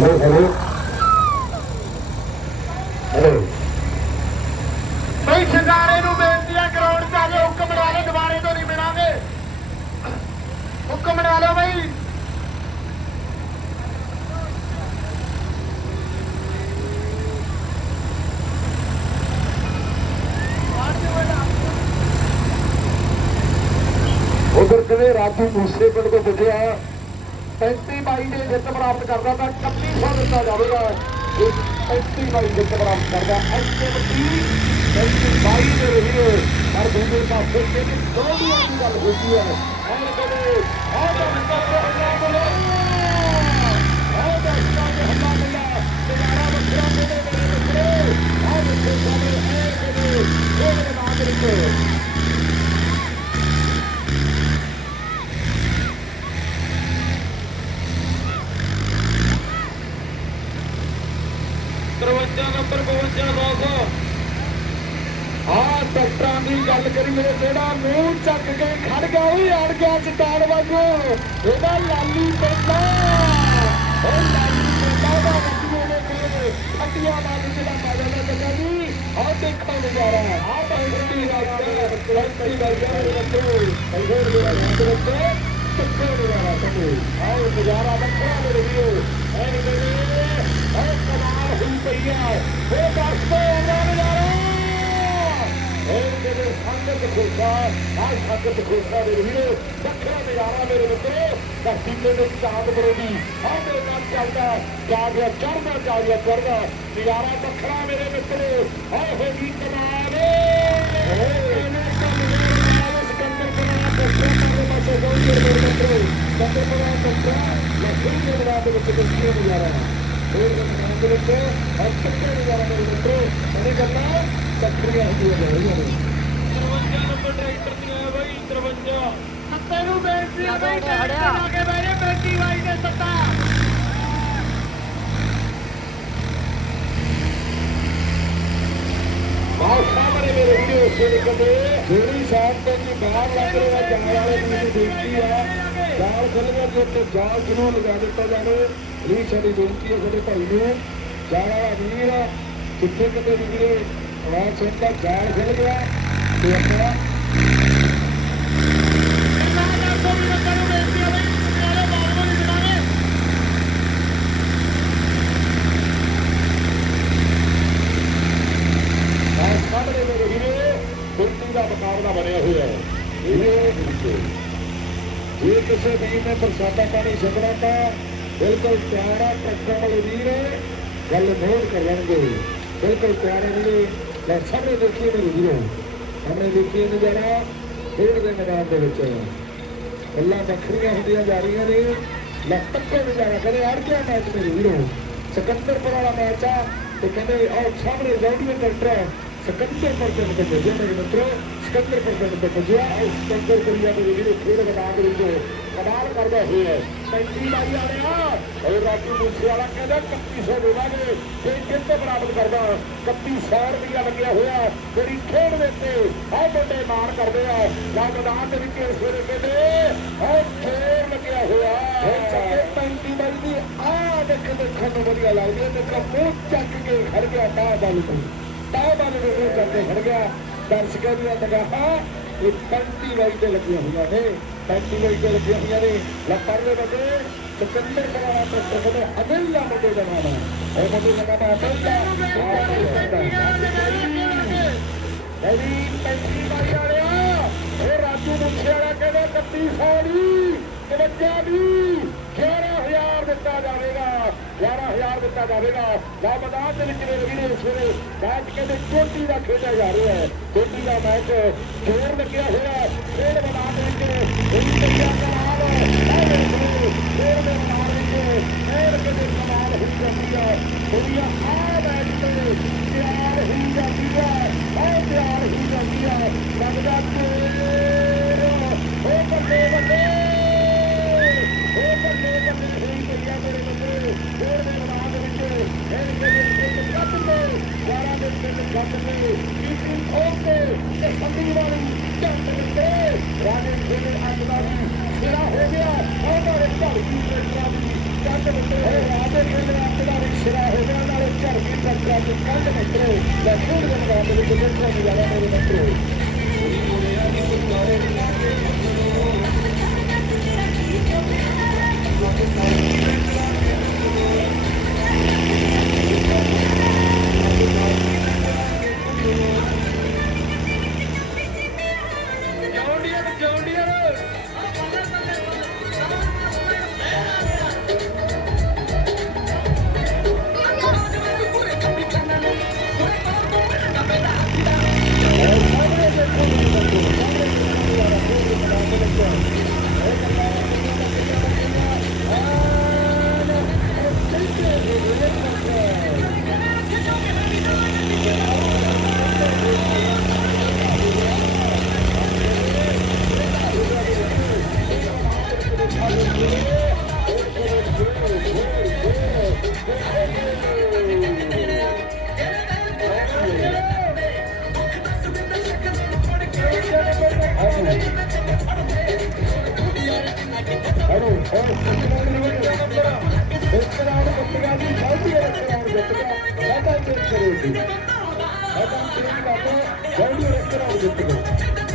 Hello hello hello ਬਈ ਸ਼ਿੰਗਾਰੇ ਨੂੰ ਬੇਨਤੀ ਆ ਗਰਾਊਂਡ 'ਚ ਆ ਕੇ ਹੁਕਮ ਬਣਾ ਲਓ ਦੁਬਾਰੇ ਤੋਂ ਨਹੀਂ ਮਿਲਾਂਗੇ। ਹੁਕਮ ਬਣਾ ਲਓ ਬਈ। ਉਧਰ ਕਿਵੇਂ ਰਾਜੂ ਮੂਸੇ ਪਿੰਡ ਤੋਂ ਪੁੱਜਿਆ? 35 ਬਾਈ ਦੇ ਜਿੱਤ ਪ੍ਰਾਪਤ ਕਰਦਾ ਤਾਂ 3100 ਦਿੱਤਾ ਜਾਵੇਗਾ। ਇਹ 35 ਬਾਈ ਜਿੱਤ ਪ੍ਰਾਪਤ ਕਰਦਾ। ਐਸਕੇ ਵੱਡੀ 35 ਬਾਈ ਦੇ ਰਹੀ ਹਰ ਪਰ ਦੂਜੇ ਪਾਸੇ ਕਿਹੜੀ ਦੋੜੀਆਂ ਦੀ ਗੱਲ ਹੋਈ ਹੈ। ਹੁਣ ਕਦੇ ਆਹ ਤਾਂ ਨਿਕਲ ਰਿਹਾ ਬੋਲੇ ਆਹ ਦਾ ਸਟਾਰ ਹੱਲਾ ਮਿਲਾ ਦੁਬਾਰਾ ਵੱਖਰਾ ਮੇਰੇ ਮੇਰੇ ਵੱਖਰੇ ਆਹ ਦੇਖੋ ਸਾਰੇ ਐ ਕਦੇ ਉਹ ਦੇ ਨਾਮ ਦੇ ਵਿੱਚ ਨੰਬਰ 52 ਹਾਂ ਡਾਕਟਰਾਂ ਦੀ ਗੱਲ ਕਰੀ ਮੇਰੇ ਜਿਹੜਾ ਮੂੰਹ ਚੱਕ ਕੇ ਖੜ ਗਿਆ ਉਹ ਅੜ ਗਿਆ ਚਟਾਨ ਵਾਂਗੂ ਇਹਦਾ ਲਾਲੀ ਪੈਂਦਾ ਉਹ ਲਾਲੀ ਪੈਂਦਾ ਦਾ ਵੱਡੀਆਂ ਨੇ ਕੋਲੇ ਅੱਟੀਆਂ ਨਾਲ ਜਿਹੜਾ ਮਾਜਾ ਦਾ ਜੱਗਾ ਜੀ ਆਹ ਦੇਖੋ ਨਜ਼ਾਰਾ। ਆਹ ਬੰਦੀ ਦਾ ਕਲੰਟੀ ਦਾ ਯਾਰ ਬੱਚੇ ਹੋਰ ਦੇ ਬੱਚੇ ਕਿੱਥੇ ਨਜ਼ਾਰਾ ਤੁਹਾਨੂੰ ਆਹ ਨਜ਼ਾਰਾ ਬੱਚਾ ਮੇਰੇ ਵੀਰੋ। ਐ ਨਹੀਂ ਕਹਿੰਦੇ, ਐ ਕਮਾਲ ਹੋਈ ਪਈ ਆ। ਉਹ ਦੱਸੋ ਤੇ ਖੋਸਾ ਆਹ ਛੱਤ ਤੇ ਖੋਸਾ ਦੇ ਵੀਰੇ ਵੱਖਰਾ ਨਜ਼ਾਰਾ ਮੇਰੇ ਮਿੱਤਰੋ ਧਰਤੀਲੇ ਦੇ ਚਾਂਦ ਬਰੋਦੀ ਆਹ ਮੇਰੇ ਨਾਲ ਚੱਲਦਾ ਜਾ ਗਿਆ ਚੜਦਾ ਜਾ ਗਿਆ ਚੜਦਾ ਨਜ਼ਾਰਾ ਵੱਖਰਾ ਮੇਰੇ ਮਿੱਤਰੋ ਆਹ ਹੋ ਗਈ ਕਮਾਲ और कितने नज़ारा मेरे मित्रों मैंने करना सक्रिय हो गया 52 ਨੰਬਰ ਟਰੈਕਟਰ ਤੇ ਆਇਆ ਬਾਈ 53 ਸੱਤੇ ਨੂੰ ਬੇਨਤੀ ਆ ਬਾਈ ਟਰੈਕਟਰ ਆ ਕੇ ਬੈਠੇ 20 ਬਾਈ ਦੇ ਸੱਤਾ। ਬਹੁਤ ਸਾਹਮਣੇ ਮੇਰੇ ਵੀਡੀਓ ਸੁਣ ਕੇ ਥੋੜੀ ਸ਼ਾਮ ਤੋਂ ਜੀ ਬਾਹਰ ਲੱਗ ਰਿਹਾ ਜਾਣ ਵਾਲੇ ਨੂੰ ਦੇਖੀ ਆ। ਜਾਲ ਖੁੱਲ੍ਹੇ ਜੇ ਤੇ ਜਾਲ ਜਿਹਨੂੰ ਲਗਾ ਦਿੱਤਾ ਜਾਵੇ। ਇਹ ਸਾਡੀ ਬੇਨਤੀ ਹੈ ਸਾਡੇ ਭਾਈ ਨੂੰ। ਜਾਲ ਵਾਲਾ ਵੀਰ ਕਿੱਥੇ ਕਿਤੇ ਵੀਰੇ ਆਵਾਜ਼ ਸੁਣ ਕੇ ਜਾਲ ਖੁੱਲ ਗਿਆ। ਤੇ ਆਪਣਾ ਆ ਸਾਹਮਣੇ ਮੇਰੇ ਵੀਰੇ ਬੇਨਤੀ ਦਾ ਮੁਕਾਬਲਾ ਬਣਿਆ ਹੋਇਆ ਹੈ ਇਹ ਜੇ ਕਿਸੇ ਵੀਰ ਨੇ ਬਰਸਾਤਾਂ ਪਾਣੀ ਛੱਡਣਾ ਤਾਂ ਬਿਲਕੁਲ ਪਿਆਰਾ ਟਰੱਕਾਂ ਵਾਲੇ ਵੀਰ ਗੱਲ ਨੋਟ ਕਰ ਲੈਣਗੇ ਬਿਲਕੁਲ ਪਿਆਰੇ ਵੀਰੇ ਲੈ ਸਾਹਮਣੇ ਦੇਖੀਏ ਮੇਰੇ ਵੀਰੋ ਸਾਹਮਣੇ ਦੇਖੀਏ ਨਜ਼ਾਰਾ ਖੇਡ ਦੇ ਮੈਦਾਨ ਦੇ ਵਿੱਚ। ਗੱਲਾਂ ਵੱਖਰੀਆਂ ਹੁੰਦੀਆਂ ਜਾ ਰਹੀਆਂ ਨੇ। ਲੈ ਪੱਕੇ ਨਜ਼ਾਰਾ ਕਦੇ ਅੜ ਗਿਆ ਮੈਚ ਮੇਰੇ ਵੀਰੋ ਸਿਕੰਦਰਪੁਰ ਵਾਲਾ ਮੈਚ ਆ ਤੇ ਕਹਿੰਦੇ, ਆਹ ਸਾਹਮਣੇ ਰੌਡੀਓ ਟਰੈਕਟਰ ਸਿਕੰਦਰਪੁਰ ਦੇ ਵਿੱਚ ਭੇਜਿਆ ਮੇਰੇ ਮਿੱਤਰੋ। ਸਿਕੰਦਰਪੁਰ ਦੇ ਵਿੱਚ ਭੇਜਿਆ ਸਿਕੰਦਰਪੁਰੀਆ ਦੇ ਵੀਰੋ ਖੇਡ ਮੈਦਾਨ ਦੇ ਵਿੱਚ ਕਮਾਲ ਕਰਦਾ ਹੋਇਆ ਪੈਂਤੀ ਵਾਰੀ ਵਾਲਿਆ ਇਹ ਰਾਜੂ ਮੂਸੇ ਵਾਲਾ ਕਹਿੰਦਾ 3100 ਦੇਵਾਂਗੇ। ਤੇ ਜਿੱਤ ਪ੍ਰਾਪਤ ਕਰਦਾ। 3100 ਰੁਪਇਆ ਲੱਗਿਆ ਹੋਇਆ। ਜਿਹੜੀ ਖੇਡ ਦੇ ਉੱਤੇ ਆਹ ਬੰਦੇ ਮਾਰ ਕਰਦੇ ਆ। ਲਾ ਮੈਦਾਨ ਦੇ ਵਿੱਚ ਇਸ ਵੇਲੇ ਕਹਿੰਦੇ ਆਹ ਖੇਡ ਲੱਗਿਆ ਹੋਇਆ। ਇਹ 35 ਵਾਰੀ ਦੀ ਆਹ ਦੇਖ, ਦੇਖਣ ਨੂੰ ਵਧੀਆ ਲੱਗਦੀ ਹੈ। ਤੇ ਮੂੰਹ ਚੱਕ ਕੇ ਖੜ ਗਿਆ ਬਾਹ ਵੱਲ ਨੂੰ। ਬਾਹ ਵੱਲ ਨੂੰ ਚੱਕ ਕੇ ਖੜ ਗਿਆ। ਦਰਸ਼ਕਾਂ ਦੀਆਂ ਨਿਗਾਹਾਂ ਇਹ 35 ਵਾਰੀ ਤੇ ਲੱਗੀਆਂ ਹੋਈਆਂ ਨੇ। 35 ਵਾਰੀ ਨੇ ਲੱਪਰ ਦੇ ਸਿਕੰਦਰ ਕਰਾਵਾ ਤੋਂ ਕਹਿੰਦੇ, ਅਦਿੱਲਾ ਮੁੰਡੇ ਦਾ ਨਾਮ ਹੈ। ਉਹ ਮੁੰਡੇ ਦਾ ਨਾਮ ਹੈ। ਅਦਿੱਲਾ ਐਡੀ 35 ਵਾਰੀ ਵਾਲਿਆ ਇਹ ਰਾਜੂ ਮੁਖੇ ਵਾਲਾ ਕਹਿੰਦਾ 3100 ਦੀ 52 ਦੀ ਦਿੱਤਾ ਜਾਵੇਗਾ 11000 ਦਿੱਤਾ ਜਾਵੇਗਾ। ਲਾ ਮੈਦਾਨ ਦੇ ਵਿੱਚ ਮੇਰੇ ਵੀਰੇ, ਇਸ ਮੈਚ ਕਹਿੰਦੇ ਚੋਟੀ ਦਾ ਖੇਡਿਆ ਜਾ ਰਿਹਾ ਹੈ। ਚੋਟੀ ਦਾ ਮੈਚ ਜ਼ੋਰ ਲੱਗਿਆ ਹੋਇਆ ਖੇਡ ਮੈਦਾਨ ਦੇ ਵਿੱਚ ਇਹ ਲੱਗਿਆ ਕਮਾਲ ਹੈ ਖੇਡ ਮੈਦਾਨ ਵਿੱਚ ਖੇਡ ਕੇ ਕਮਾਲ ਹੋਈ ਜਾਂਦੀ ਹੈ। ਦੁਨੀਆ ਆ ਮੈਚ ਤੇ ਤਿਆਰ ਹੋਈ ਜਾਂਦੀ ਹੈ। ਉਹ ਤਿਆਰ ਹੋਈ ਜਾਂਦੀ ਹੈ। ਲੱਗਦਾ ਤੇਰ ਉਹ ਬੱਲੇ ਬੱਲੇ ਉਹ ਬੱਲੇ ਬੱਲੇ ਹੋਈ ਪਈ ਆ ਮੇਰੇ ਬੱਲੇ ਖੇਡ ਦੇ ਮੈਦਾਨ ਦੇ ਵਿੱਚ ਖੇਡ ਕੇ ਵਿੱਚ ਕੱਟ ਦੇ ਯਾਰਾਂ ਦੇ ਵਿੱਚ ਕੱਟ ਦੇ ਕੀਤੀ ਓਕੇ ਤੇ ਸੰਦੀ ਵਾਲੀ ਚੱਟ ਤੇ ਰਾਜੇ ਖੇਡ ਅੱਜ ਦਾ ਵੀ ਸਿਰਾ ਹੋ ਗਿਆ ਉਹਨਾਂ ਦੇ ਘਰ ਦੀ ਕੰਧ ਮਿੱਤਰੋ ਰਾਜੇ ਖੇਡ ਆਪਣਾ ਰਿਸ਼ਰਾ ਹੋ ਗਿਆ ਨਾਲੇ ਝੜਕੀ ਟੱਕਰਾ ਕੇ ਕੰਧ ਮਿੱਤਰੋ ਲੈ ਦੇ ਮੁਕਾਬਲੇ ਵਿੱਚ ਦੇਖੋ ਨਜ਼ਾਰਾ ਮੇਰੇ ਮਿੱਤਰੋ ਹਲੋ ਉਹ ਸੱਜਣਾ ਨੰਬਰ ਇਸ ਤਰ੍ਹਾਂ ਦੇ ਬੱਤੀਆਂ ਦੀ ਸਾਡੀ ਇਸ ਤਰ੍ਹਾਂ ਜਿੱਤ ਗਿਆ ਸਾਡਾ ਚੇਂਜ ਕਰੋ ਜੀ ਸਾਡਾ ਚੇਂਜ ਕਰ ਲਓ